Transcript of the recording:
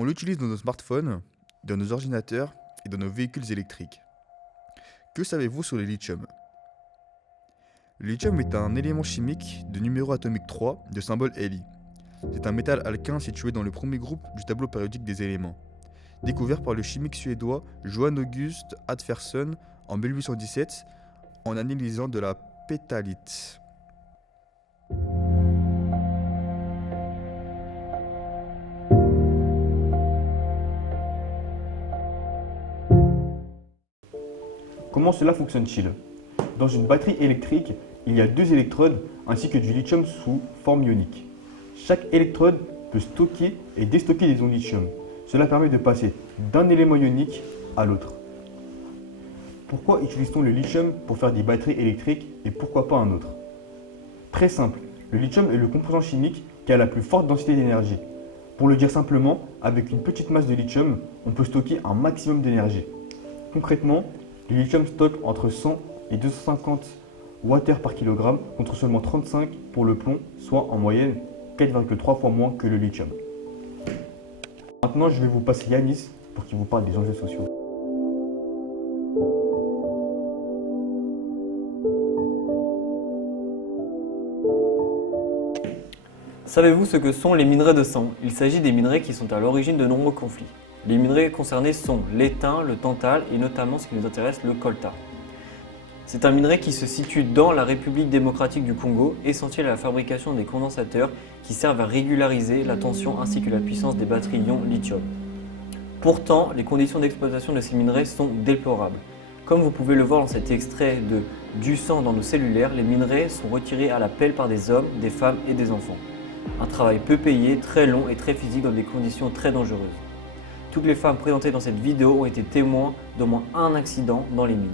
On l'utilise dans nos smartphones, dans nos ordinateurs et dans nos véhicules électriques. Que savez-vous sur le lithium? Le lithium est un élément chimique de numéro atomique 3 de symbole Li. C'est un métal alquin situé dans le premier groupe du tableau périodique des éléments. Découvert par le chimique suédois Johan August Adfersson en 1817 en analysant de la pétalite. Comment cela fonctionne-t-il? Dans une batterie électrique, il y a deux électrodes ainsi que du lithium sous forme ionique. Chaque électrode peut stocker et déstocker des ions lithium. Cela permet de passer d'un élément ionique à l'autre. Pourquoi utilise-t-on le lithium pour faire des batteries électriques et pourquoi pas un autre? Très simple, le lithium est le composant chimique qui a la plus forte densité d'énergie. Pour le dire simplement, avec une petite masse de lithium, on peut stocker un maximum d'énergie. Concrètement, le lithium stocke entre 100 et 250 Wh par kg contre seulement 35 pour le plomb, soit en moyenne 4,3 fois moins que le lithium. Maintenant, je vais vous passer Yanis pour qu'il vous parle des enjeux sociaux. Savez-vous ce que sont les minerais de sang? Il s'agit des minerais qui sont à l'origine de nombreux conflits. Les minerais concernés sont l'étain, le tantale et notamment ce qui nous intéresse, le coltan. C'est un minerai qui se situe dans la République démocratique du Congo, essentiel à la fabrication des condensateurs qui servent à régulariser la tension ainsi que la puissance des batteries ion lithium. Pourtant, les conditions d'exploitation de ces minerais sont déplorables. Comme vous pouvez le voir dans cet extrait de Du sang dans nos cellulaires, les minerais sont retirés à la pelle par des hommes, des femmes et des enfants. Un travail peu payé, très long et très physique dans des conditions très dangereuses. Toutes les femmes présentées dans cette vidéo ont été témoins d'au moins un accident dans les mines.